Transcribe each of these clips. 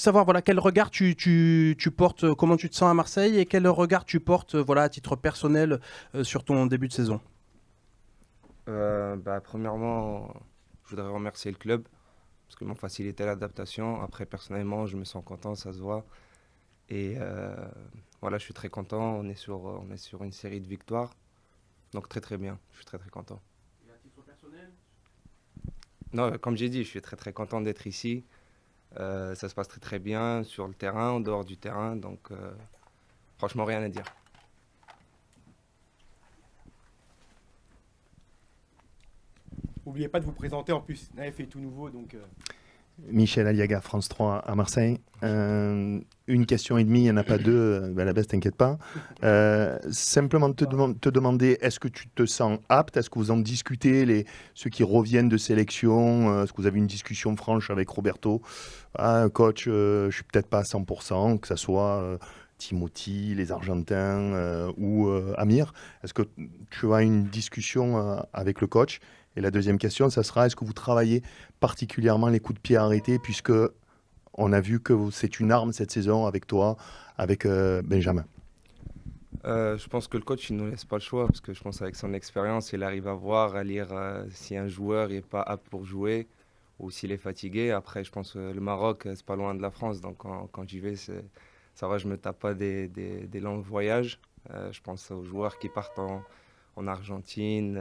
savoir voilà, quel regard tu portes, comment tu te sens à Marseille et quel regard tu portes voilà, à titre personnel sur ton début de saison. Premièrement, je voudrais remercier le club parce qu'ils m'ont facilité l'adaptation. Après, personnellement, je me sens content, ça se voit. Et voilà, je suis très content. On est sur une série de victoires. Donc très très bien, je suis très très content. Et à titre personnel? Non, comme j'ai dit, je suis très très content d'être ici. Ça se passe très très bien sur le terrain, en dehors du terrain. Donc franchement, rien à dire. N'oubliez pas de vous présenter, en plus, Naef est tout nouveau, donc... Michel Aliaga, France 3 à Marseille. Une question et demie, il n'y en a pas deux. La baisse, t'inquiète pas. Simplement te demander, est-ce que tu te sens apte? Est-ce que vous en discutez, ceux qui reviennent de sélection? Est-ce que vous avez une discussion franche avec Roberto? Coach, je ne suis peut-être pas à 100%, que ce soit Timothy, les Argentins ou Amir. Est-ce que tu as une discussion avec le coach? Et la deuxième question, ça sera, est-ce que vous travaillez particulièrement les coups de pied arrêtés, puisque on a vu que c'est une arme cette saison avec toi, avec Benjamin? Je pense que le coach, il ne nous laisse pas le choix, parce que je pense qu'avec son expérience, il arrive à voir, à lire si un joueur n'est pas apte pour jouer ou s'il est fatigué. Après, je pense que le Maroc, c'est pas loin de la France, donc quand j'y vais, ça va, je ne me tape pas des longs voyages. Je pense aux joueurs qui partent en Argentine.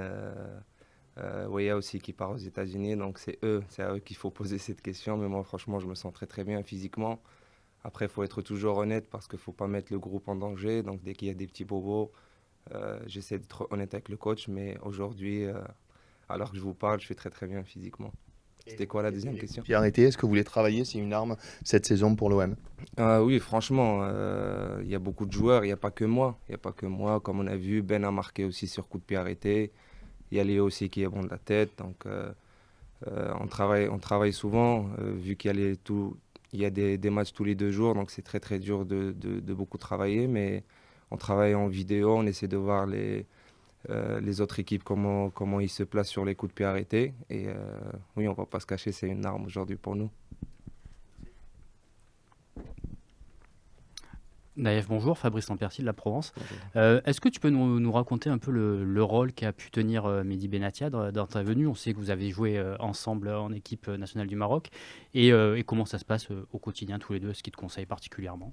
Weah aussi qui part aux États-Unis, donc c'est à eux qu'il faut poser cette question. Mais moi, franchement, je me sens très très bien physiquement. Après, il faut être toujours honnête parce qu'il ne faut pas mettre le groupe en danger. Donc, dès qu'il y a des petits bobos, j'essaie d'être honnête avec le coach. Mais aujourd'hui, alors que je vous parle, je suis très très bien physiquement. C'était quoi la deuxième question? Puis arrêtez, est-ce que vous voulez travailler? C'est une arme cette saison pour l'OM? Oui, franchement, il y a beaucoup de joueurs, il n'y a pas que moi. Il n'y a pas que moi. Comme on a vu, Ben a marqué aussi sur coup de pied arrêté. Il y a Léo aussi qui est bon de la tête, donc on travaille souvent, vu qu'il y a des matchs tous les 2 jours, donc c'est très très dur de beaucoup travailler, mais on travaille en vidéo, on essaie de voir les autres équipes, comment ils se placent sur les coups de pied arrêtés, et oui, on ne va pas se cacher, c'est une arme aujourd'hui pour nous. Naïef, bonjour, Fabrice Lamperti de la Provence. Est-ce que tu peux nous raconter un peu le rôle qu'a pu tenir Mehdi Benatia dans ta venue? On sait que vous avez joué ensemble en équipe nationale du Maroc. Et comment ça se passe au quotidien tous les deux? Est-ce qu'il te conseille particulièrement?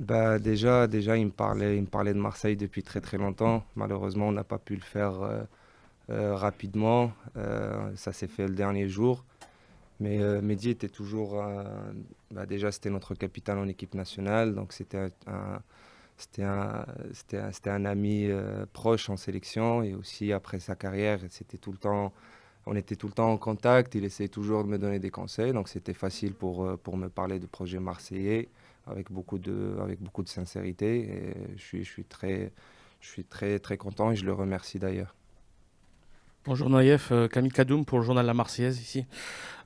Déjà, il me parlait de Marseille depuis très très longtemps. Malheureusement, on n'a pas pu le faire rapidement. Ça s'est fait le dernier jour. Mais Mehdi était toujours... déjà, c'était notre capitaine en équipe nationale. Donc, c'était un ami proche en sélection. Et aussi, après sa carrière, on était tout le temps en contact. Il essayait toujours de me donner des conseils. Donc, c'était facile pour me parler de projet marseillais avec beaucoup de sincérité. Et je suis très, très content et je le remercie d'ailleurs. Bonjour Naïef, Camille Kadoum pour le journal La Marseillaise ici.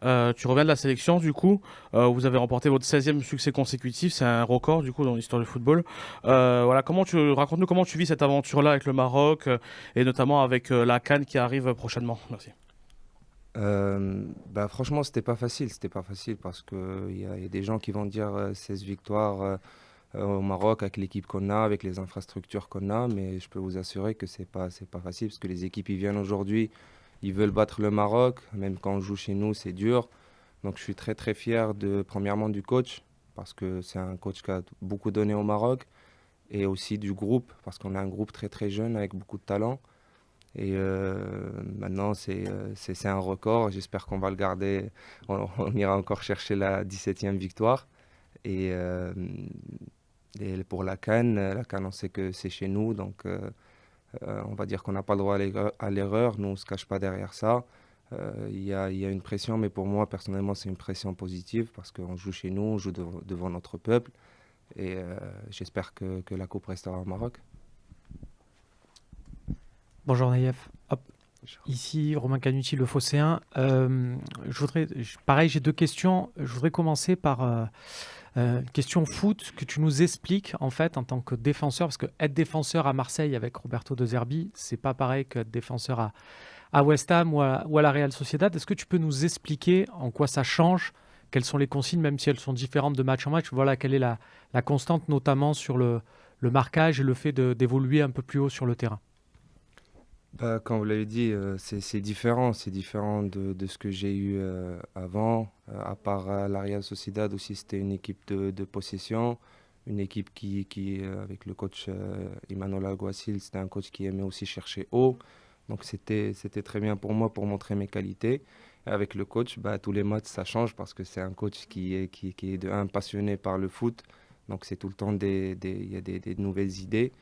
Tu reviens de la sélection du coup, vous avez remporté votre 16e succès consécutif, c'est un record du coup dans l'histoire du football. Voilà, raconte-nous comment tu vis cette aventure-là avec le Maroc et notamment avec la CAN qui arrive prochainement. Merci. Franchement, c'était pas facile parce qu'il y a des gens qui vont dire 16 victoires au Maroc avec l'équipe qu'on a, avec les infrastructures qu'on a, mais je peux vous assurer que c'est pas facile parce que les équipes ils viennent aujourd'hui, ils veulent battre le Maroc, même quand on joue chez nous c'est dur. Donc je suis très très fier premièrement du coach parce que c'est un coach qui a beaucoup donné au Maroc et aussi du groupe parce qu'on a un groupe très très jeune avec beaucoup de talent. Et maintenant, c'est un record. J'espère qu'on va le garder. On ira encore chercher la 17e victoire. Et pour la CAN, on sait que c'est chez nous. Donc, on va dire qu'on n'a pas le droit à l'erreur. Nous, on ne se cache pas derrière ça. Il y a une pression, mais pour moi, personnellement, c'est une pression positive parce qu'on joue chez nous, on joue devant notre peuple. Et j'espère que la coupe restera au Maroc. Bonjour Naïef. Hop. Ici Romain Canuti, le Phocéen. Pareil, j'ai 2 questions. Je voudrais commencer par question foot, que tu nous expliques en fait en tant que défenseur, parce que être défenseur à Marseille avec Roberto De Zerbi, c'est pas pareil qu'être défenseur à West Ham ou à la Real Sociedad. Est-ce que tu peux nous expliquer en quoi ça change quelles sont les consignes, même si elles sont différentes de match en match. Voilà, quelle est la constante, notamment sur le marquage et le fait d'évoluer un peu plus haut sur le terrain. Comme vous l'avez dit, c'est différent. C'est différent de ce que j'ai eu avant. À part la Real Sociedad aussi, c'était une équipe de possession. Une équipe qui avec le coach Imanol Alguacil, c'était un coach qui aimait aussi chercher haut. Donc c'était très bien pour moi pour montrer mes qualités. Et avec le coach, tous les matchs, ça change parce que c'est un coach qui est de un passionné par le foot. Donc c'est tout le temps il y a des nouvelles idées.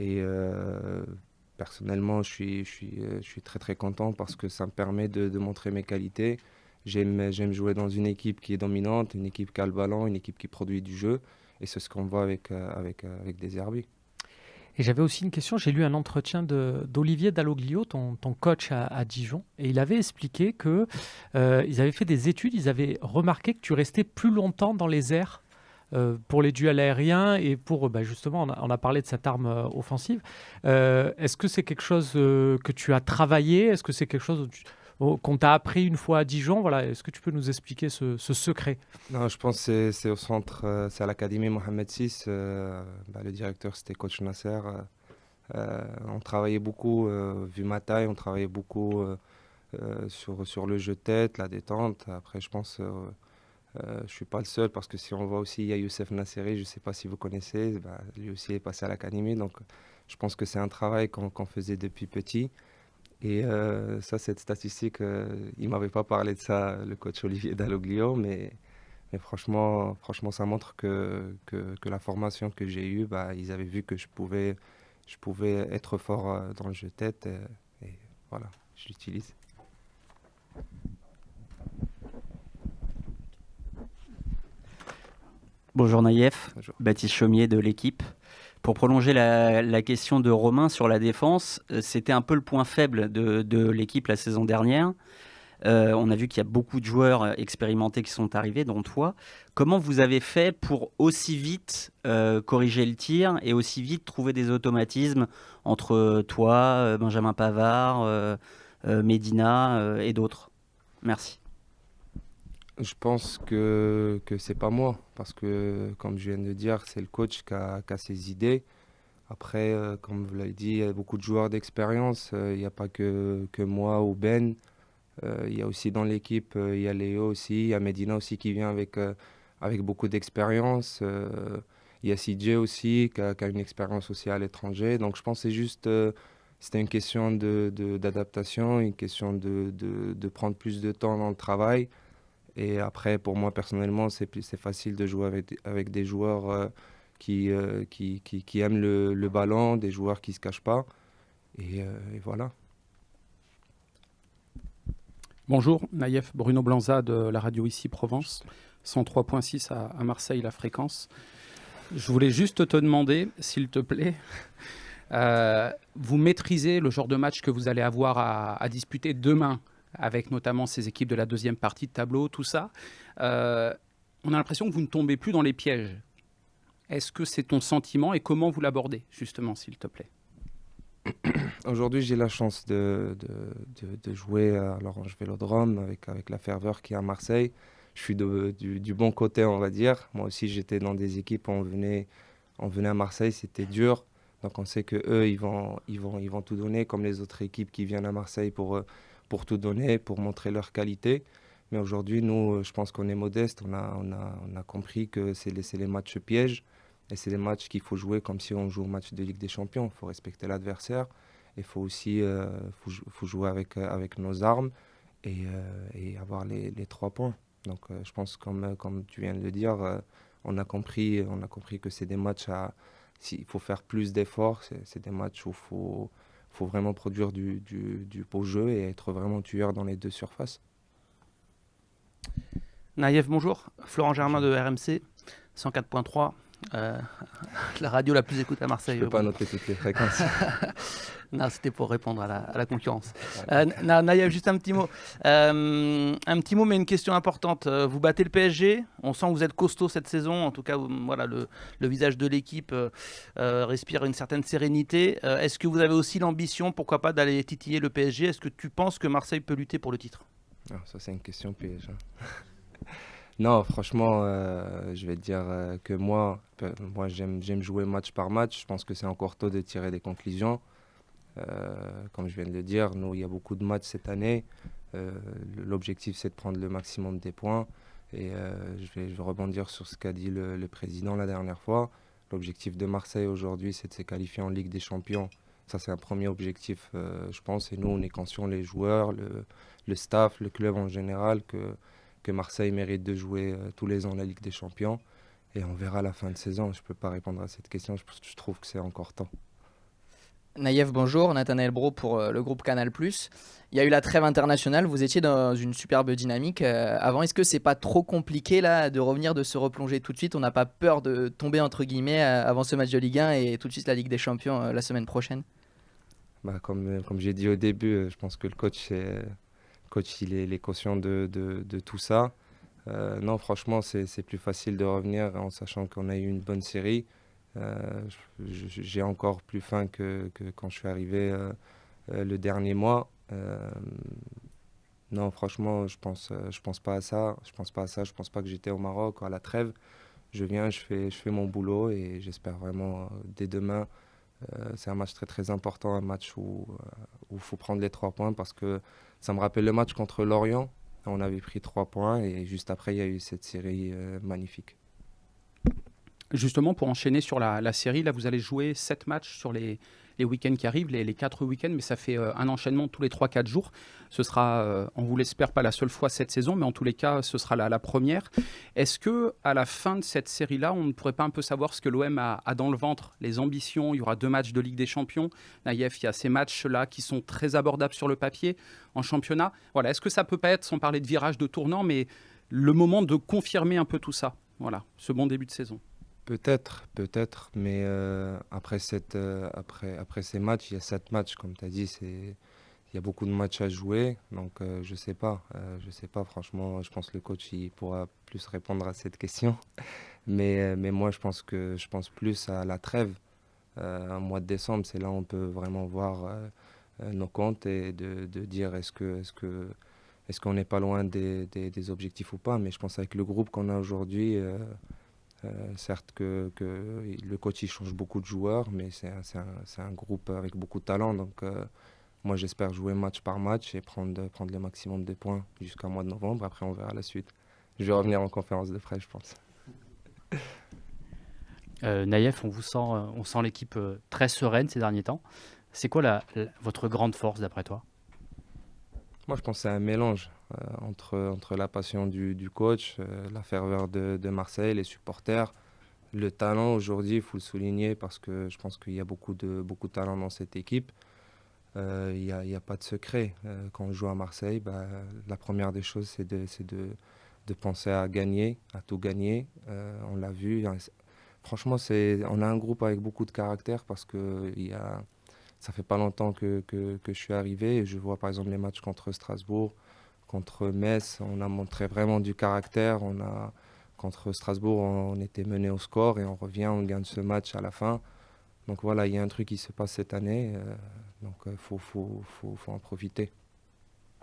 Et personnellement, je suis très très content parce que ça me permet de montrer mes qualités. J'aime jouer dans une équipe qui est dominante, une équipe qui a le ballon, une équipe qui produit du jeu. Et c'est ce qu'on voit avec De Zerbi. Et j'avais aussi une question, j'ai lu un entretien d'Olivier Dalloglio, ton coach à Dijon, et il avait expliqué qu'ils avaient fait des études, ils avaient remarqué que tu restais plus longtemps dans les airs pour les duels aériens et pour, justement, on a parlé de cette arme offensive. Est-ce que c'est quelque chose que tu as travaillé? Est-ce que c'est quelque chose qu'on t'a appris une fois à Dijon? Voilà, est-ce que tu peux nous expliquer ce secret? Non, je pense que c'est au centre, c'est à l'Académie Mohamed VI. Le directeur, c'était coach Nasser. On travaillait beaucoup, vu ma taille, on travaillait beaucoup sur le jeu de tête, la détente. Après, je pense, je ne suis pas le seul parce que si on voit aussi, il y a Youssef Nasseri, je ne sais pas si vous connaissez, lui aussi est passé à l'Académie. Donc, je pense que c'est un travail qu'on faisait depuis petit. Et ça, cette statistique, il ne m'avait pas parlé de ça, le coach Olivier Dalloglio, mais franchement, ça montre que la formation que j'ai eue, ils avaient vu que je pouvais être fort dans le jeu de tête. Et voilà, je l'utilise. Bonjour Naïef, Bonjour. Baptiste Chaumier de l'équipe. Pour prolonger la question de Romain sur la défense, c'était un peu le point faible de l'équipe la saison dernière. On a vu qu'il y a beaucoup de joueurs expérimentés qui sont arrivés, dont toi. Comment vous avez fait pour aussi vite corriger le tir et aussi vite trouver des automatismes entre toi, Benjamin Pavard, Medina et d'autres? Merci. Je pense que c'est pas moi, parce que, comme je viens de dire, c'est le coach qui a ses idées. Après, comme vous l'avez dit, il y a beaucoup de joueurs d'expérience. Il n'y a pas que moi ou Ben. Il y a aussi dans l'équipe, il y a Léo aussi, il y a Medina aussi qui vient avec beaucoup d'expérience. Il y a CJ aussi qui a une expérience aussi à l'étranger. Donc je pense que c'est juste, c'était une question d'adaptation, une question de prendre plus de temps dans le travail. Et après, pour moi personnellement, c'est facile de jouer avec des joueurs qui aiment le ballon, des joueurs qui ne se cachent pas. Et voilà. Bonjour, Naïef, Bruno Blanza de la radio ici Provence, 103.6 à Marseille, la fréquence. Je voulais juste te demander, s'il te plaît, vous maîtrisez le genre de match que vous allez avoir à disputer demain, avec notamment ces équipes de la deuxième partie de tableau, tout ça. On a l'impression que vous ne tombez plus dans les pièges. Est-ce que c'est ton sentiment et comment vous l'abordez, justement, s'il te plaît? Aujourd'hui, j'ai la chance de jouer à l'Orange Vélodrome avec la ferveur qui est à Marseille. Je suis du bon côté, on va dire. Moi aussi, j'étais dans des équipes où on venait à Marseille, c'était dur. Donc on sait qu'eux, ils vont tout donner, comme les autres équipes qui viennent à Marseille pour tout donner, pour montrer leur qualité. Mais aujourd'hui, nous, je pense qu'on est modeste. On a compris que c'est les matchs pièges. Et c'est des matchs qu'il faut jouer comme si on joue au match de Ligue des Champions. Il faut respecter l'adversaire. Il faut aussi faut jouer avec nos armes et avoir les 3 points. Donc je pense, comme tu viens de le dire, on a compris que c'est des matchs il faut faire plus d'efforts. C'est des matchs où il faut vraiment produire du beau jeu et être vraiment tueur dans les deux surfaces. Naïef, bonjour. Florent Germain de RMC, 104.3. La radio la plus écoutée à Marseille. Je ne peux pas noter toutes les fréquences. Non, c'était pour répondre à la concurrence. Naïef, juste un petit mot. Un petit mot, mais une question importante. Vous battez le PSG. On sent que vous êtes costaud cette saison. En tout cas, voilà, le visage de l'équipe respire une certaine sérénité. Est-ce que vous avez aussi l'ambition, pourquoi pas, d'aller titiller le PSG? Est-ce que tu penses que Marseille peut lutter pour le titre? Ça, c'est une question piège. Non, franchement, je vais te dire que moi j'aime jouer match par match. Je pense que c'est encore tôt de tirer des conclusions. Comme je viens de le dire, nous, il y a beaucoup de matchs cette année. L'objectif, c'est de prendre le maximum des points. Et je vais rebondir sur ce qu'a dit le président la dernière fois. L'objectif de Marseille aujourd'hui, c'est de se qualifier en Ligue des Champions. Ça, c'est un premier objectif, je pense. Et nous, on est conscients, les joueurs, le staff, le club en général, que Marseille mérite de jouer tous les ans la Ligue des Champions. Et on verra à la fin de saison. Je ne peux pas répondre à cette question. Je trouve que c'est encore temps. Naïef, bonjour. Nathanaël Bro pour le groupe Canal+. Il y a eu la trêve internationale. Vous étiez dans une superbe dynamique avant. Est-ce que c'est pas trop compliqué là de revenir, de se replonger tout de suite? On n'a pas peur de tomber entre guillemets avant ce match de Ligue 1 et tout de suite la Ligue des Champions la semaine prochaine? Comme j'ai dit au début, je pense que le coach il est conscient de tout ça. Non, franchement, c'est plus facile de revenir en sachant qu'on a eu une bonne série. J'ai encore plus faim que quand je suis arrivé le dernier mois. Non, franchement, je pense pas à ça. Je pense pas que j'étais au Maroc ou à la trêve. Je viens, je fais mon boulot et j'espère vraiment dès demain. C'est un match très très important, un match où il faut prendre les 3 points parce que ça me rappelle le match contre Lorient. On avait pris 3 points et juste après, il y a eu cette série magnifique. Justement, pour enchaîner sur la série, là, vous allez jouer 7 matchs sur les week-ends qui arrivent, les 4 week-ends, mais ça fait un enchaînement tous les 3-4 jours. Ce sera, on vous l'espère, pas la seule fois cette saison, mais en tous les cas, ce sera la première. Est-ce que à la fin de cette série-là, on ne pourrait pas un peu savoir ce que l'OM a dans le ventre, les ambitions? Il y aura 2 matchs de Ligue des Champions. Naïef, il y a ces matchs-là qui sont très abordables sur le papier en championnat. Voilà. Est-ce que ça peut pas être, sans parler de virage de tournant, mais le moment de confirmer un peu tout ça? Voilà, ce bon début de saison. Peut-être, mais après ces matchs, il y a 7 matchs, comme tu as dit, il y a beaucoup de matchs à jouer, donc je sais pas, franchement, je pense que le coach il pourra plus répondre à cette question, mais moi je pense plus à la trêve, un mois de décembre, c'est là où on peut vraiment voir nos comptes et de dire est-ce qu'on n'est pas loin des objectifs ou pas, mais je pense avec le groupe qu'on a aujourd'hui. Certes que le coach il change beaucoup de joueurs, mais c'est un groupe avec beaucoup de talent. Donc moi j'espère jouer match par match et prendre le maximum de points jusqu'au mois de novembre. Après on verra la suite. Je vais revenir en conférence de presse, je pense. Naïef, on sent l'équipe très sereine ces derniers temps. C'est quoi votre grande force d'après toi? Moi je pense que c'est un mélange entre la passion du coach, la ferveur de Marseille, les supporters, le talent aujourd'hui, il faut le souligner parce que je pense qu'il y a beaucoup de talent dans cette équipe. Il n'y a pas de secret. Quand on joue à Marseille, la première des choses c'est de penser à gagner, à tout gagner. On l'a vu. Franchement, on a un groupe avec beaucoup de caractère parce que ça fait pas longtemps que je suis arrivé et je vois par exemple les matchs contre Strasbourg, contre Metz, on a montré vraiment du caractère. Contre Strasbourg, on était mené au score et on revient, on gagne ce match à la fin. Donc voilà, il y a un truc qui se passe cette année, donc il faut en profiter.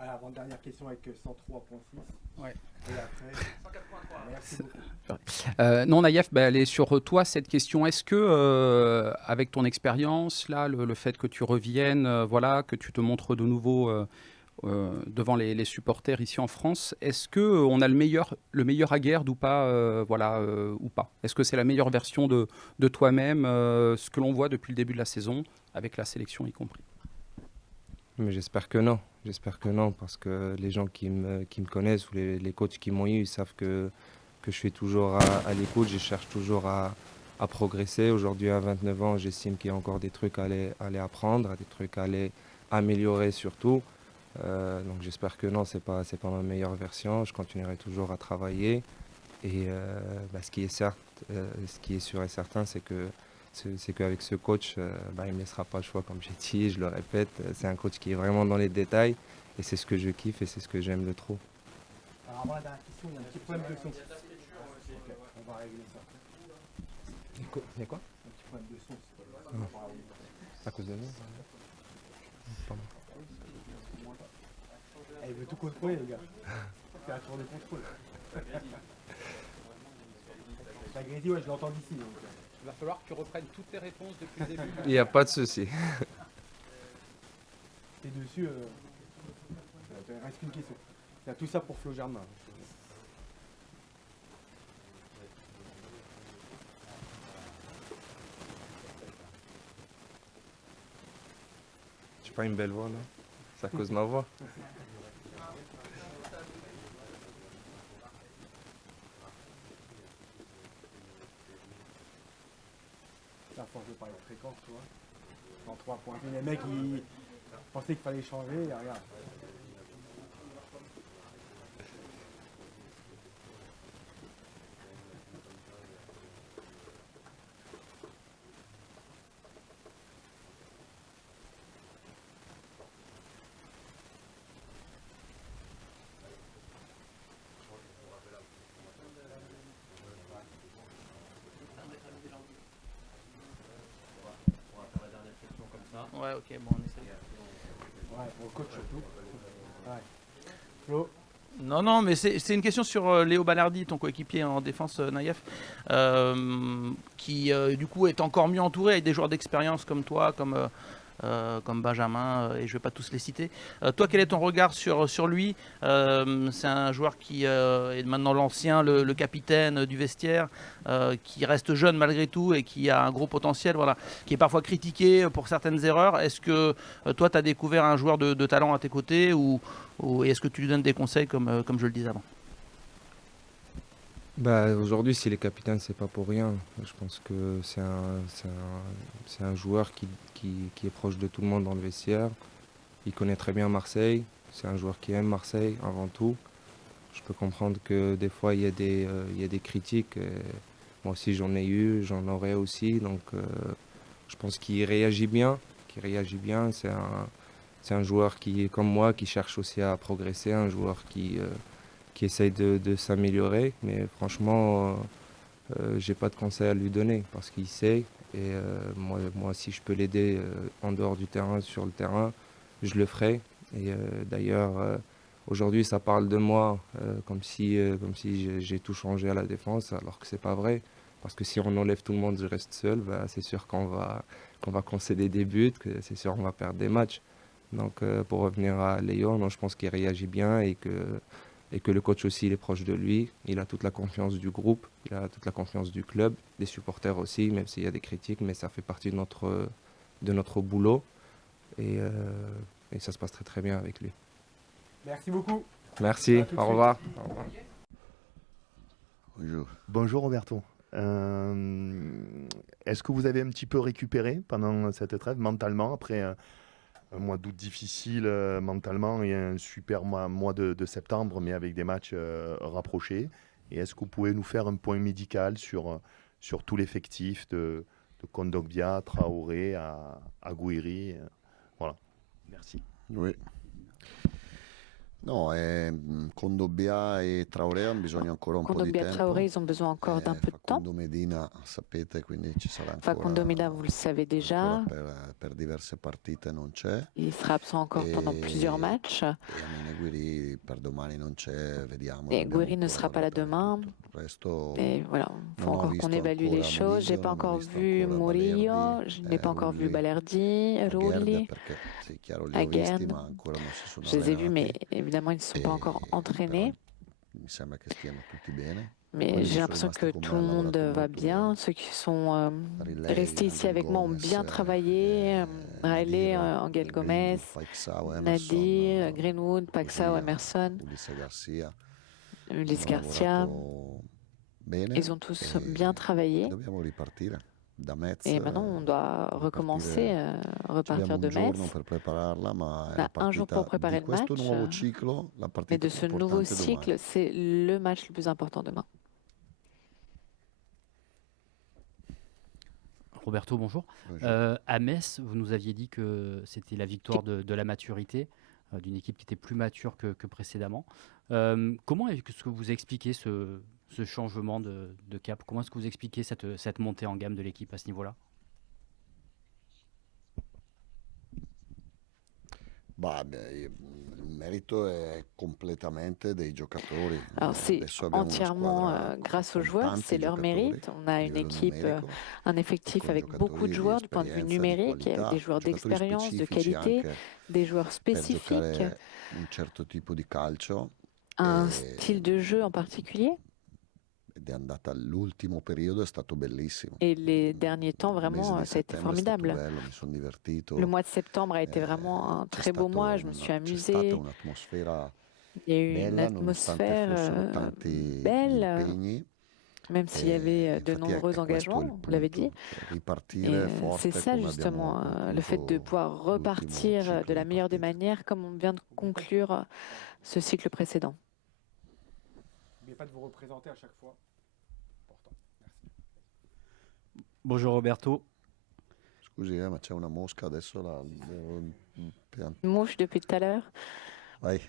Alors, avant-dernière question avec 103.6. Ouais. Et après, 104.3. Merci beaucoup. Non, Naïef, elle est sur toi cette question. Est-ce que, avec ton expérience, là, le fait que tu reviennes, voilà, que tu te montres de nouveau devant les supporters ici en France, est-ce qu'on a le meilleur Aguerd ou pas, ou pas? Est-ce que c'est la meilleure version de toi-même, ce que l'on voit depuis le début de la saison, avec la sélection y compris? Mais j'espère que non, parce que les gens qui me connaissent ou les coachs qui m'ont eu, ils savent que je suis toujours à l'écoute, je cherche toujours à progresser. Aujourd'hui, à 29 ans, j'estime qu'il y a encore des trucs à aller apprendre, des trucs à aller améliorer surtout. Donc j'espère que non, c'est pas ma meilleure version. Je continuerai toujours à travailler. Et ce qui est sûr et certain, c'est qu'avec ce coach, il me laissera pas le choix, comme j'ai dit, je le répète. C'est un coach qui est vraiment dans les détails. Et c'est ce que je kiffe et c'est ce que j'aime le trop. Alors avant la dernière question, il y a un petit problème de son. On va régler ça. Il y a quoi? Un petit problème de son. À cause de nous? Pardon. Il veut tout contrôler, les gars. C'est un tour de contrôle. La Grésy, ouais, je l'entends d'ici. Donc, Il va falloir que tu reprennes toutes tes réponses depuis le début. Il n'y a pas de souci. t'es dessus. Il reste qu'une question. Il y a tout ça pour Flo Germain. J'ai pas une belle voix là. C'est à cause de ma voix. La force de parler de fréquence, tu vois. En 3 points. Les mecs, ils pensaient qu'il fallait changer. Et regarde. Ouais, ok, bon, on essaye. Ouais, pour le coach surtout. Ouais. Flo. Non, mais c'est une question sur Léo Balardi, ton coéquipier en défense, Naïef, qui du coup est encore mieux entouré avec des joueurs d'expérience comme toi, comme Benjamin, et je ne vais pas tous les citer. Toi, quel est ton regard sur lui? C'est un joueur qui est maintenant l'ancien, le capitaine du vestiaire, qui reste jeune malgré tout et qui a un gros potentiel, voilà, qui est parfois critiqué pour certaines erreurs. Est-ce que toi, tu as découvert un joueur de talent à tes côtés ou est-ce que tu lui donnes des conseils comme je le disais avant? Bah, aujourd'hui, s'il est capitaine, c'est pas pour rien. Je pense que c'est un joueur qui est proche de tout le monde dans le vestiaire. Il connaît très bien Marseille. C'est un joueur qui aime Marseille avant tout. Je peux comprendre que des fois, il y a des critiques. Et moi aussi, j'en ai eu, j'en aurai aussi. Donc, je pense qu'il réagit bien. C'est un joueur qui, comme moi, qui cherche aussi à progresser, un joueur qui essaye de s'améliorer. Mais franchement, j'ai pas de conseil à lui donner parce qu'il sait. Et moi, si je peux l'aider en dehors du terrain, sur le terrain, je le ferai. Et d'ailleurs, aujourd'hui, ça parle de moi comme si j'ai tout changé à la défense, alors que c'est pas vrai. Parce que si on enlève tout le monde, je reste seul, bah, c'est sûr qu'on va concéder des buts, que c'est sûr qu'on va perdre des matchs. Donc pour revenir à Léo, non, je pense qu'il réagit bien et que le coach aussi il est proche de lui. Il a toute la confiance du groupe, il a toute la confiance du club, des supporters aussi, même s'il y a des critiques, mais ça fait partie de notre boulot. Et ça se passe très très bien avec lui. Merci beaucoup. Merci, au revoir. Bonjour Roberto. Est-ce que vous avez un petit peu récupéré pendant cette trêve mentalement après un mois d'août difficile mentalement et un super mois de septembre, mais avec des matchs rapprochés? Et est-ce que vous pouvez nous faire un point médical sur tout l'effectif de Kondogbia, Traoré à Gouiri? Voilà. Merci. Oui. No, Kondogbia e Traoré hanno bisogno ancora un po' di Kondogbia et tempo. Traoré, ils ont besoin encore d'un peu de temps. Facundo Medina, sapete, quindi ci sarà Facundo Medina, vous le savez déjà, per diverse partite non c'è. il sera absent encore pendant plusieurs matchs. E Amine Gouiri per domani non c'è, vediamo. Et Gouiri ne sera pas là demain. Et voilà, il faut encore qu'on évalue les choses. Je n'ai pas encore vu Murillo, je n'ai pas encore vu Balerdi, Rulli, Aguerd. Je les ai vus, mais évidemment, ils ne sont pas encore entraînés. Mi sembra che stiano tutti bene. Mais j'ai l'impression que tout le monde va bien. Ceux qui sont restés ici avec moi ont bien travaillé. Riley, Angel Gomez, Nadi, Greenwood, Paxao, Emerson, Ulysse Garcia. Ils ont tous bien travaillé. Et maintenant, on doit recommencer, repartir de Metz. On a un jour pour préparer le match. Mais de ce nouveau cycle, c'est le match le plus important demain. Roberto, bonjour. À Metz, vous nous aviez dit que c'était la victoire de la maturité, d'une équipe qui était plus mature que précédemment. Comment est-ce que vous expliquez ce changement de cap? Comment est-ce que vous expliquez cette montée en gamme de l'équipe à ce niveau-là? merito è completamente dei giocatori. Alors c'est entièrement grâce aux joueurs, c'est leur mérite. On a une équipe, un effectif avec beaucoup de joueurs du point de vue numérique, des joueurs d'expérience, de qualité, des joueurs spécifiques, un certo tipo di calcio. Un style de jeu en particulier. Ed è andata l'ultimo periodo, è stato bellissimo. Et les derniers temps, vraiment, ça a été formidable. Bello, mi sono divertito. Le mois de septembre a été vraiment un très beau mois, je me suis amusé. C'è stata un'atmosfera Il y a eu une atmosphère belle, même s'il y avait de nombreux engagements, vous l'avez dit. C'est ça justement, le fait de pouvoir repartir de la meilleure des manières, comme on vient de conclure ce cycle précédent. N'oubliez pas de vous représenter à chaque fois. Important. Merci. Bonjour Roberto. Scusi, ma c'è una mosca adesso. Mouche depuis tout à l'heure. Vai.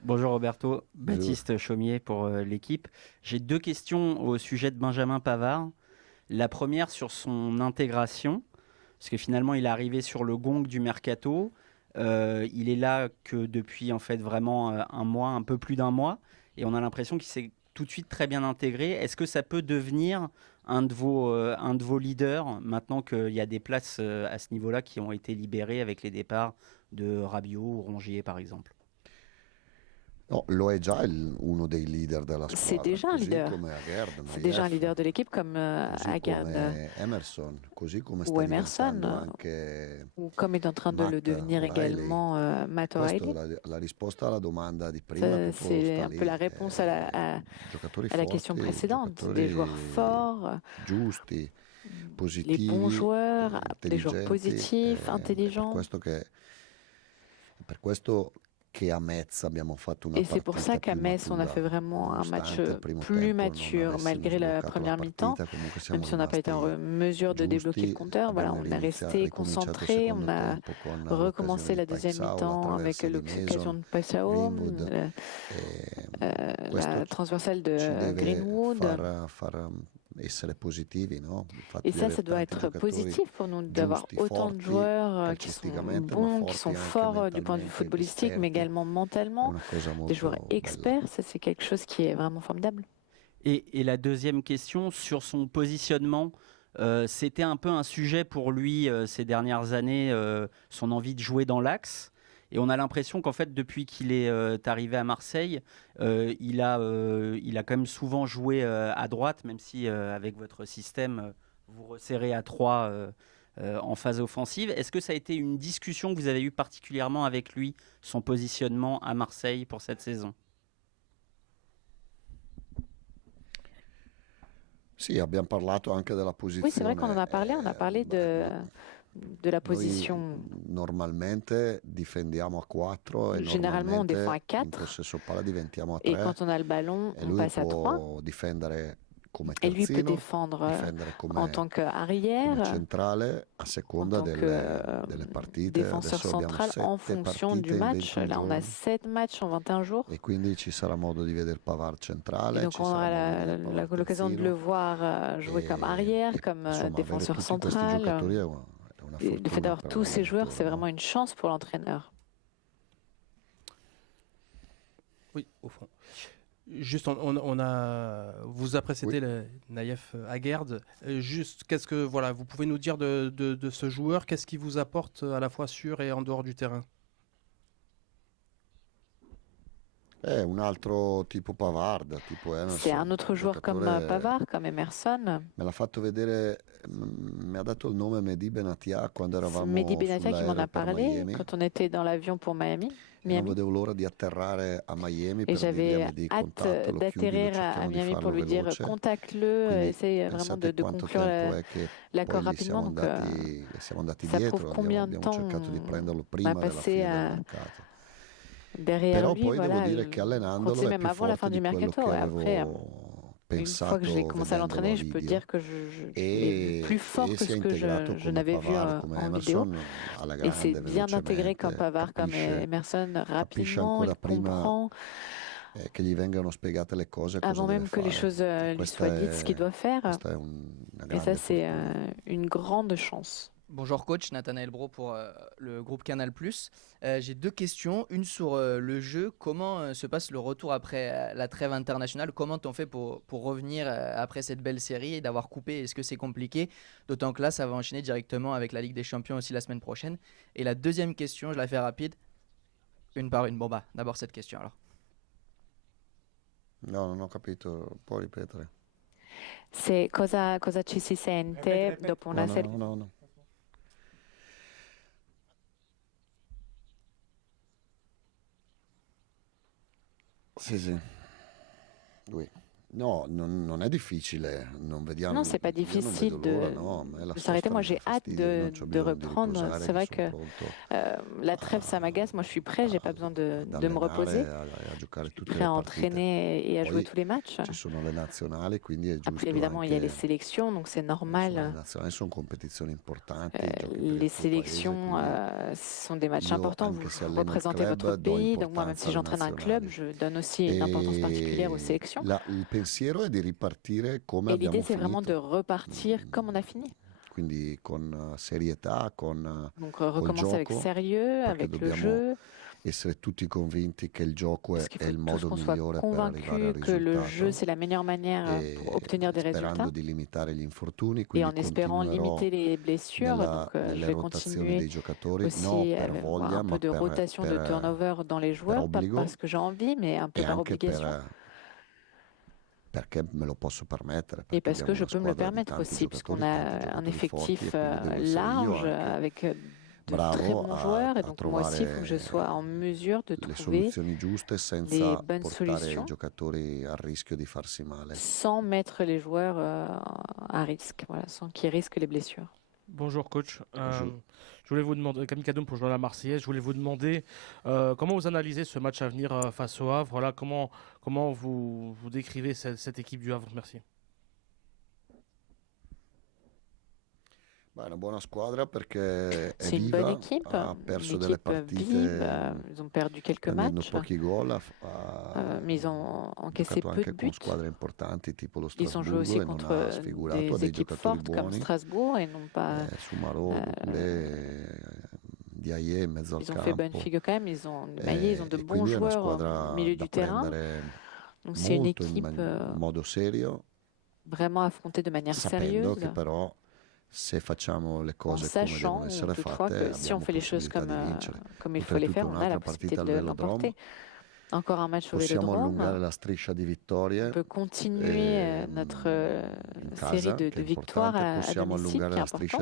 Bonjour Roberto, Baptiste Chaumier pour l'équipe. J'ai 2 questions au sujet de Benjamin Pavard. La première sur son intégration, parce que finalement il est arrivé sur le gong du mercato. Il est là que depuis en fait vraiment un mois, un peu plus d'un mois, et on a l'impression qu'il s'est tout de suite très bien intégré. Est-ce que ça peut devenir un de vos leaders maintenant qu'il y a des places à ce niveau-là qui ont été libérées avec les départs de Rabiot ou Rongier par exemple? No, lo è già uno dei leader della squadra. C'est déjà un leader. C'est déjà un leader de l'équipe comme Agard ou Emerson, ou comme est en train de le devenir également Matt O'Reilly. C'est un peu la réponse à la question précédente. Des joueurs forts, les bons joueurs, des joueurs positifs, intelligents. Et c'est pour ça qu'à Metz, on a fait vraiment un match plus mature, malgré la première mi-temps. Même si on n'a pas été en mesure de débloquer le compteur, voilà, on est resté concentré, on a recommencé la deuxième mi-temps avec l'occasion de Passao, la transversale de Greenwood. Et ça doit être positif pour nous d'avoir autant de joueurs qui sont bons, qui sont forts du point de vue footballistique, mais également mentalement, des joueurs experts. Ça, c'est quelque chose qui est vraiment formidable. Et la deuxième question sur son positionnement, c'était un peu un sujet pour lui ces dernières années, son envie de jouer dans l'axe. Et on a l'impression qu'en fait, depuis qu'il est arrivé à Marseille, il a quand même souvent joué à droite, même si avec votre système, vous resserrez à 3 en phase offensive. Est-ce que ça a été une discussion que vous avez eue particulièrement avec lui, son positionnement à Marseille pour cette saison? Sì, abbiamo parlato anche della posizione. Oui, c'est vrai qu'on en a parlé de la position. Normalmente difendiamo a 4 e généralement on défend à 4 in possesso palla diventiamo a 3 et quand on a le ballon on passe à 3 et lui peut défendre en tant qu'arrière, centrale a seconda delle partite, défenseur central en fonction du match. Là on a 7 matchs en 21 jours e quindi ci sarà modo di vedere Pavard centrale, donc on aura l'occasion de le voir jouer comme arrière, comme défenseur central. Le fait d'avoir tous ces joueurs, c'est vraiment une chance pour l'entraîneur. Oui, au fond. Juste, vous a précédé Naïef Agard. Juste, qu'est-ce que vous pouvez nous dire de ce joueur? Qu'est-ce qu'il vous apporte à la fois sur et en dehors du terrain? Un altro tipo Pavard, tipo Emerson. C'est un autre joueur comme Pavard, comme Emerson. Me l'ha fatto vedere, mi ha dato il nome Mehdi Benatia quando eravamo Mehdi Benatia qui m'en a parlé quand on était dans l'avion pour Miami. Non vedevo l'ora di atterrare a Miami et j'avais hâte d'atterrir à Miami pour lui dire contacte-le, essaye vraiment de conclure l'accord rapidement. Donc, ça prouve combien de temps on a passé derrière lui, voilà, même avant la fin du mercato. Et après, une fois que j'ai commencé à l'entraîner, je peux dire que je est plus fort que ce que je n'avais vu en vidéo. Et c'est bien intégré comme Pavard, comme Emerson, rapidement, il comprend. Avant même que les choses lui soient dites, ce qu'il doit faire. Et ça, c'est une grande chance. Bonjour coach, Nathanaël Bro pour le groupe Canal+. J'ai 2 questions, une sur le jeu. Comment se passe le retour après la trêve internationale? Comment t'en fais pour revenir après cette belle série et d'avoir coupé? Est-ce que c'est compliqué? D'autant que là, ça va enchaîner directement avec la Ligue des Champions aussi la semaine prochaine. Et la deuxième question, je la fais rapide, une par une. Bon bah, d'abord cette question alors. No, non ho capito, puoi ripetere? C'est cosa ci si sente dopo una serie? No. Sì. Oui. No, non è difficile, non vediamo. Non, c'est pas difficile de s'arrêter. Moi, j'ai hâte de reprendre. C'est vrai que la trêve, ça m'agace. Moi, je suis prêt, j'ai pas besoin de me reposer. Je suis prêt à entraîner et à jouer tous les matchs. Après, évidemment, il y a les sélections, donc c'est normal. Les sélections sont des matchs importants. Vous représentez votre pays, donc moi, même si j'entraîne un club, je donne aussi une importance particulière aux sélections. Et l'idée, c'est vraiment de repartir comme on a fini. Donc recommencer avec sérieux, avec le jeu. Essere tutti convinti che il gioco è il modo migliore per arrivare al que le jeu c'est la meilleure manière pour obtenir des résultats di limitare gli infortuni, et en espérant limiter les blessures. Donc je vais continuer aussi un peu de rotation, de turnover dans les joueurs, pas parce que j'ai envie, mais un peu par obligation. Et parce que je peux me le permettre aussi, puisqu'on a un effectif large avec de très bons joueurs, et donc moi aussi, il faut que je sois en mesure de trouver les bonnes solutions sans mettre les joueurs à risque, voilà, sans qu'ils risquent les blessures. Bonjour coach. Je voulais vous demander, Camille Kadoum pour jouer à la Marseillaise, je voulais vous demander comment vous analysez ce match à venir face au Havre. Voilà, comment vous décrivez cette équipe du Havre? Merci. C'est une bonne équipe, vive, ils ont perdu quelques matchs, mais ils ont encaissé peu de buts. Ils ont joué aussi contre des équipes fortes comme Strasbourg et non pas... ils ont fait bonne figure quand même, ils ont de bons joueurs au milieu du terrain. Donc c'est une équipe vraiment affrontée de manière sérieuse. En sachant toutefois que si on fait les choses comme il faut les faire, on a la possibilité de l'emporter. Encore un match au Vélodrome. On peut continuer notre série de victoires à domicile, qui est important.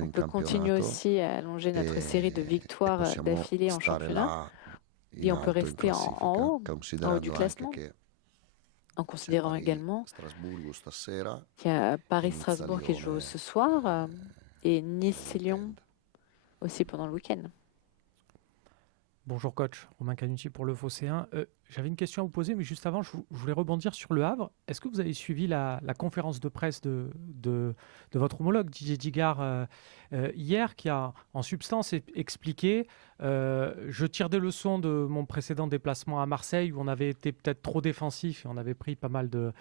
On peut continuer aussi à allonger notre série de victoires d'affilée en championnat. Et on peut rester en haut du classement. En considérant également qu'il y a Paris-Strasbourg qui joue ce soir et Nice-Lyon aussi pendant le week-end. Bonjour coach, Romain Canucci pour le Phocéen. J'avais une question à vous poser, mais juste avant, je voulais rebondir sur le Havre. Est-ce que vous avez suivi la conférence de presse de votre homologue Didier Digard hier, qui a en substance expliqué je tire des leçons de mon précédent déplacement à Marseille où on avait été peut-être trop défensif et on avait pris pas mal de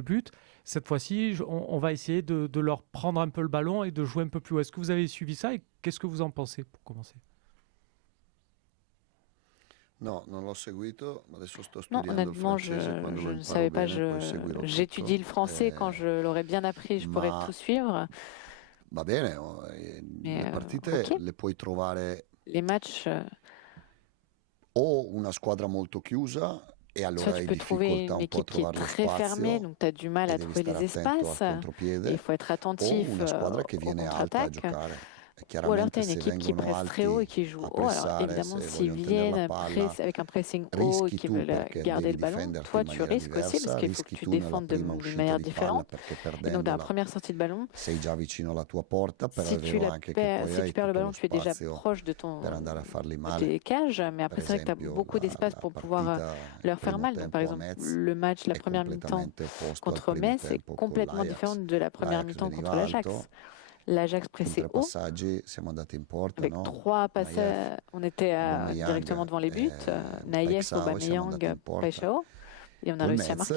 buts. Cette fois-ci, on va essayer de leur prendre un peu le ballon et de jouer un peu plus haut. Est-ce que vous avez suivi ça et qu'est-ce que vous en pensez pour commencer? Non, non l'ho seguito, adesso sto Non, studiando il honnêtement, francese, quando je lo ne savais imparo pas. bene, poi seguirò J'étudie le tutto. français quand je l'aurai bien appris, je pourrai tout suivre. Va bene, le partite ok. le puoi trovare Les matchs, o una squadra molto chiusa e allora soit tu hai peux trouver difficoltà une un po' a équipe qui est trovare lo très fermée, spazio donc tu as du mal e à devi trouver stare les attento al espaces. Et contropiede, il faut être o attentif una squadra che aux viene alta a contre-attaques. giocare. E Ou alors tu chiaramente as une se équipe qui vengono presse très haut et alti qui joue a haut. Alors pressare, évidemment, se s'ils vogliono tenere la viennent palla, avec un pressing haut et rischi qui tu veulent perché garder devi le ballon, difenderti toi in tu maniera risques aussi diversa, parce qu'il faut que rischi tu tu nella défendes prima d'une uscita manière di palla différente. perché Et donc dans la perdendola première sortie de ballon, sei già vicino alla tua porta, però si è tu, vero anche che poi si hai tu perds le tutto ballon, lo tu es déjà spazio proche de per andare a farli tes male. cages, mais après Per c'est vrai que tu as esempio, beaucoup d'espace pour pouvoir partita leur il faire primo mal. Donc par tempo a exemple, Metz le match, la è première mi-temps completamente opposto al contre primo Metz est tempo con complètement l'Ajax. différente de la première L'Ajax mi-temps veniva contre l'Ajax. alto, L'Ajax in pressait 3 haut. passaggi siamo andati in porta, Avec no? 3 passages, Naïef, on était Aubameyang directement devant les buts. Naïef, Paixão, e siamo andati Aubameyang, in porta. Paixão. Et on a réussi à marquer.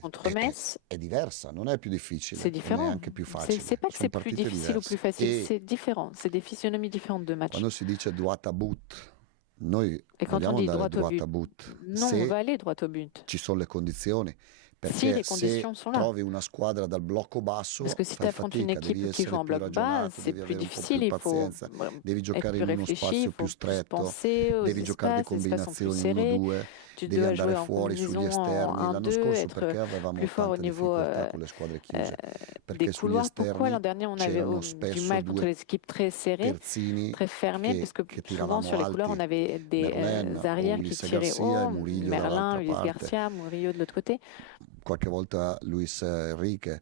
Contre Metz, è diversa, non è più difficile, c'est différent. non è anche più facile. C'est pas que Sono c'est plus partite difficile ou diverse. plus facile, E c'est différent. C'est des physionomies différentes de match. quando si dice droit à but, noi Et quand on vogliamo dit andare droit au droit à but, but non, on se va aller droit au but. ci sono le condizioni. Si Perché les se conditions sont là. trovi una squadra dal blocco basso, Parce que si tu fai affrontes une fatica, devi équipe qui essere joue en più bloc bas, ragionato, c'est devi plus avere un po' difficile. più Il faut pazienza, devi être giocare plus in uno réfléchi, spazio il più faut plus stretto, penser aux devi giocare di espaces, les espaces sont plus combinazioni serrés. 1-2, Tu devi dois andare jouer en fuori sugli combinaison esterni. en L'anno 1-2, scorso être perché avevamo plus fort au tante niveau difficoltà con le squadre chiuse? Perché des sugli couloirs. Pourquoi esterni l'an dernier on avait c'erano du spesso mal contre due les équipes très serrées, terzini très fermées, parce que che souvent tiravamo sur les couloirs on alti, avait des Merlin o arrières qui Ulysse tiraient Garcia e haut, Murillo Merlin, dall'altra Ulysse parte. Garcia, Murillo de l'autre côté. Qualche volta Luis Enrique.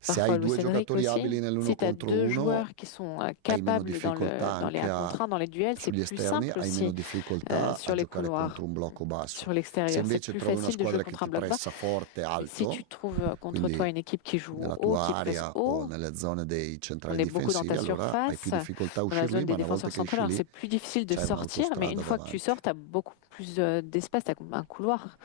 Se Parfois hai due Luis Enrique giocatori aussi. abili nell'uno Si tu as contro deux uno, joueurs qui sont hai meno capables difficoltà dans les anche 1 contre 1, dans les duels, c'est sugli plus esterni, simple hai aussi meno difficoltà a sur les giocare couloirs. contro un blocco basso. Sur Se l'extérieur, c'est invece plus trovi una facile de jouer squadra che contre ti un bloc bas. pressa forte, Si alto, tu trouves contre quindi toi une équipe qui joue nella haut, tua qui presse area haut, o nelle zone dei on centrali est beaucoup dans difensivi, ta allora hai più surface, difficoltà a dans la uscire zone lì, des ma una volta défenseurs che esci centraux. Alors lì c'est plus difficile de c'hai sortir, mais une un'autostrada fois que tu davanti. sors, tu as beaucoup plus d'espace, tu as un couloir.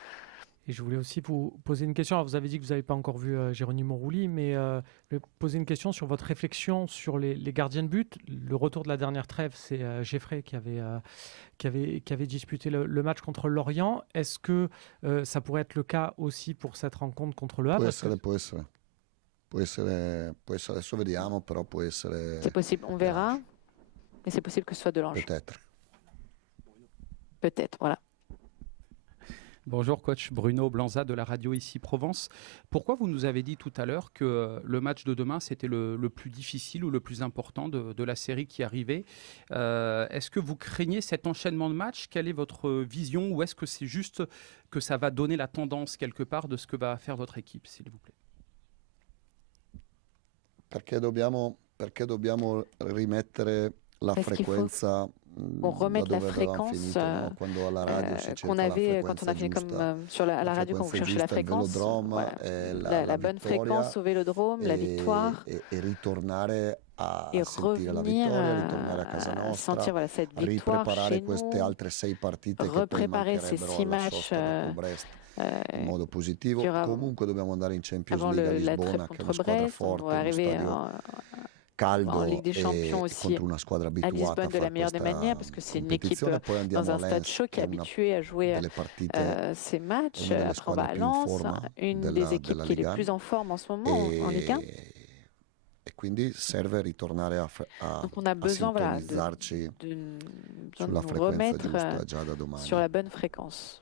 Et je voulais aussi vous poser une question. Alors, vous avez dit que vous n'avez pas encore vu Geronimo Rulli, mais je vais poser une question sur votre réflexion sur les gardiens de but. Le retour de la dernière trêve, c'est Geffrey qui avait disputé le match contre Lorient. Est-ce que ça pourrait être le cas aussi pour cette rencontre contre le Havre? Può essere, adesso vediamo, però può essere. C'est possible, on verra, mais c'est possible que ce soit Delange. Peut-être, voilà. Bonjour coach, Bruno Blanza de la radio ici Provence. Pourquoi vous nous avez dit tout à l'heure que le match de demain c'était le plus difficile ou le plus important de la série qui arrivait? Est-ce que vous craignez cet enchaînement de matchs? Quelle est votre vision? Ou est-ce que c'est juste que ça va donner la tendance quelque part de ce que va faire votre équipe, s'il vous plaît? Perché dobbiamo rimettere la frequenza. On remet la fréquence qu'on avait quand on a fini comme à la radio quand vous cherchez la fréquence. Voilà. La bonne fréquence au Vélodrome, la victoire. Et revenir à sentir cette victoire chez nous, repréparer ces 6 matchs in modo positivo. Comunque dobbiamo andare in Champions League a Lisbona, che è una squadra forte, uno stadio caldo en Ligue des Champions aussi contro una squadra à abituata Lisbonne a de la fare meilleure des questa manières parce que c'est une équipe competizione. Poi andiamo dans un a stade Lens, chaud qui est che è una habitué à jouer delle partite, ces matchs. una delle Après on va squadre à più in Lens, forma une della des équipes qui est les Ligue 1. plus en forme en ce moment en Ligue 1. E quindi serve ritornare a Donc on a besoin voilà, sintonizzarci de sulla nous frequenza remettre giusta già da domani. sur la bonne fréquence.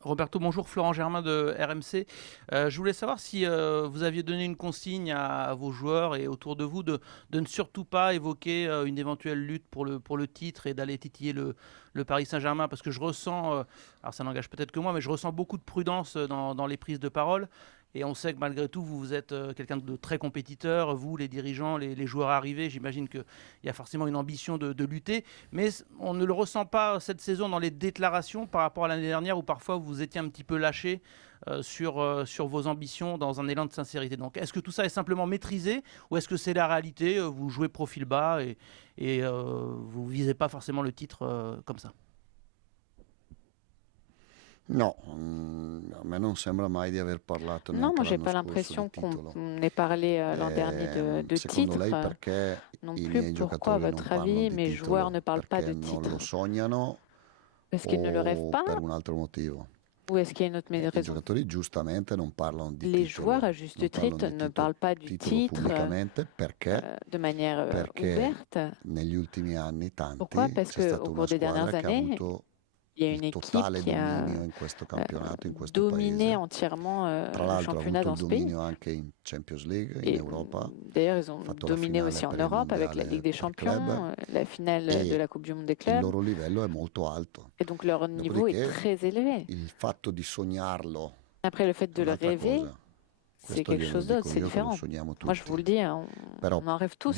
Roberto, bonjour, Florent Germain de RMC. Je voulais savoir si vous aviez donné une consigne à vos joueurs et autour de vous de ne surtout pas évoquer une éventuelle lutte pour le titre et d'aller titiller le Paris Saint-Germain, parce que je ressens, alors ça n'engage peut-être que moi, mais je ressens beaucoup de prudence dans les prises de parole. Et on sait que malgré tout, vous êtes quelqu'un de très compétiteur, vous, les dirigeants, les joueurs arrivés, j'imagine qu'il y a forcément une ambition de lutter, mais on ne le ressent pas cette saison dans les déclarations par rapport à l'année dernière où parfois vous étiez un petit peu lâché sur vos ambitions dans un élan de sincérité. Donc est-ce que tout ça est simplement maîtrisé ou est-ce que c'est la réalité, vous jouez profil bas et vous ne visez pas forcément le titre comme ça? No, a me non sembra mai di aver parlato. Non, moi j'ai pas l'impression qu'on ait parlé l'an dernier de titre. Non plus, pourquoi à votre avis mes joueurs ne parlent pas de titre? Est-ce qu'ils ne le rêvent pas? Per un altro motivo. Ou est-ce qu'il y a une autre I raison? giocatori giustamente non parlano di Les titolo, joueurs à juste titre ne parlent pas du titre pubblicamente perché de manière ouverte. Negli ultimi anni tanti Pourquoi? Parce qu'au cours des dernières années, il y a une équipe qui a dominé entièrement le championnat dans ce pays. Et d'ailleurs, ils ont dominé aussi en Europe avec la Ligue des Champions, la finale de la Coupe du Monde des clubs. Et donc leur niveau est très élevé. Après, le fait de le rêver, c'est quelque chose d'autre, c'est différent. Moi, je vous le dis, on en rêve tous.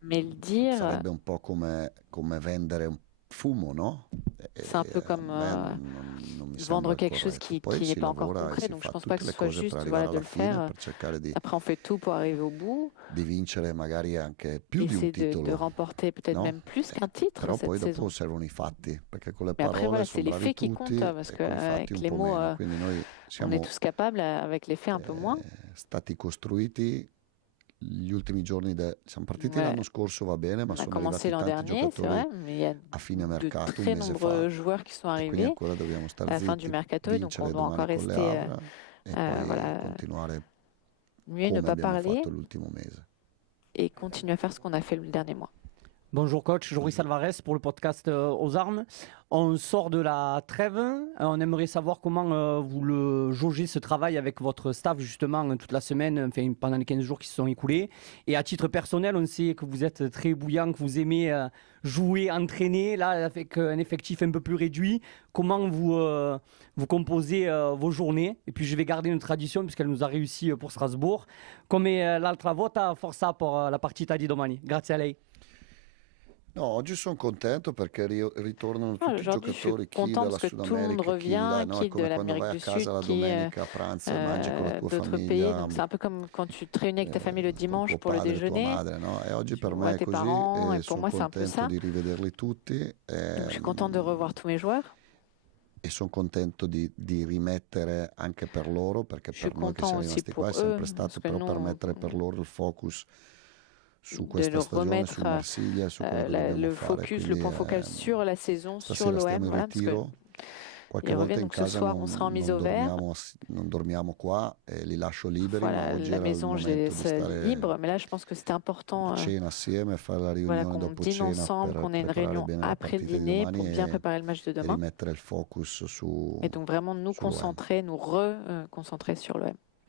Mais le dire... sarebbe un po' come vendere un fumo, no? c'est un peu comme vendre quelque chose qui n'est pas encore concret, donc je ne pense pas que ce soit juste de le faire. Après, on fait tout pour arriver au bout, essayer de remporter peut-être même plus qu'un titre cette saison. Mais après, voilà, c'est les faits qui comptent, parce qu'avec les mots, on est tous capables, avec les faits un peu moins. Gli ultimi giorni siamo partiti l'anno scorso, va bene, ma sono arrivati tanti giocatori a fine mercato, de très nombreux joueurs qui sont arrivés à la fin du mercato, et donc on doit encore rester mieux ne pas parler et continuer à faire ce qu'on a fait le dernier mois. Bonjour coach, Joris Alvarez pour le podcast Aux Armes. On sort de la trêve, on aimerait savoir comment vous le jaugez ce travail avec votre staff justement toute la semaine, enfin, pendant les 15 jours qui se sont écoulés. Et à titre personnel, on sait que vous êtes très bouillant, que vous aimez jouer, entraîner, là avec un effectif un peu plus réduit. Comment vous composez vos journées? Et puis je vais garder une tradition puisqu'elle nous a réussi pour Strasbourg. Come l'altra volta, forza pour la partita di domani. Grazie a lei. No, oggi sono contento perché ritornano tutti i giocatori, chi dalla dalla Sud America, chi de l'Amérique du Sud, qui d'autres pays. Donc c'est un peu comme quand tu te réunis avec ta famille le dimanche pour le déjeuner. E oggi per me è tes così parents, e et pour sono moi c'est un peu ça. contento di rivederli tutti. Donc je suis contente de revoir tous mes joueurs. E sono contento di rimettere anche per loro, perché per noi che siamo rimasti qua è sempre stato però per mettere per loro il focus su questa stagione, su Marsiglia, su quello che dobbiamo le fare. focus, Quindi, le point focal sur la saison, sur l'OM, voilà, parce que qualche volta in casa non dormiamo qua e li lascio liberi, voilà, ma oggi la era maison, il je les momento di laisse stare libres, mais là je pense que c'était important cena assieme, fare la riunione qu'on dopo dîne cena ensemble, per qu'on ait une preparare réunion bene la après le partita di dîner domani pour bien préparer le match de e demain. rimettere il focus su Et donc vraiment nous concentrer, nous reconcentrer sur l'OM.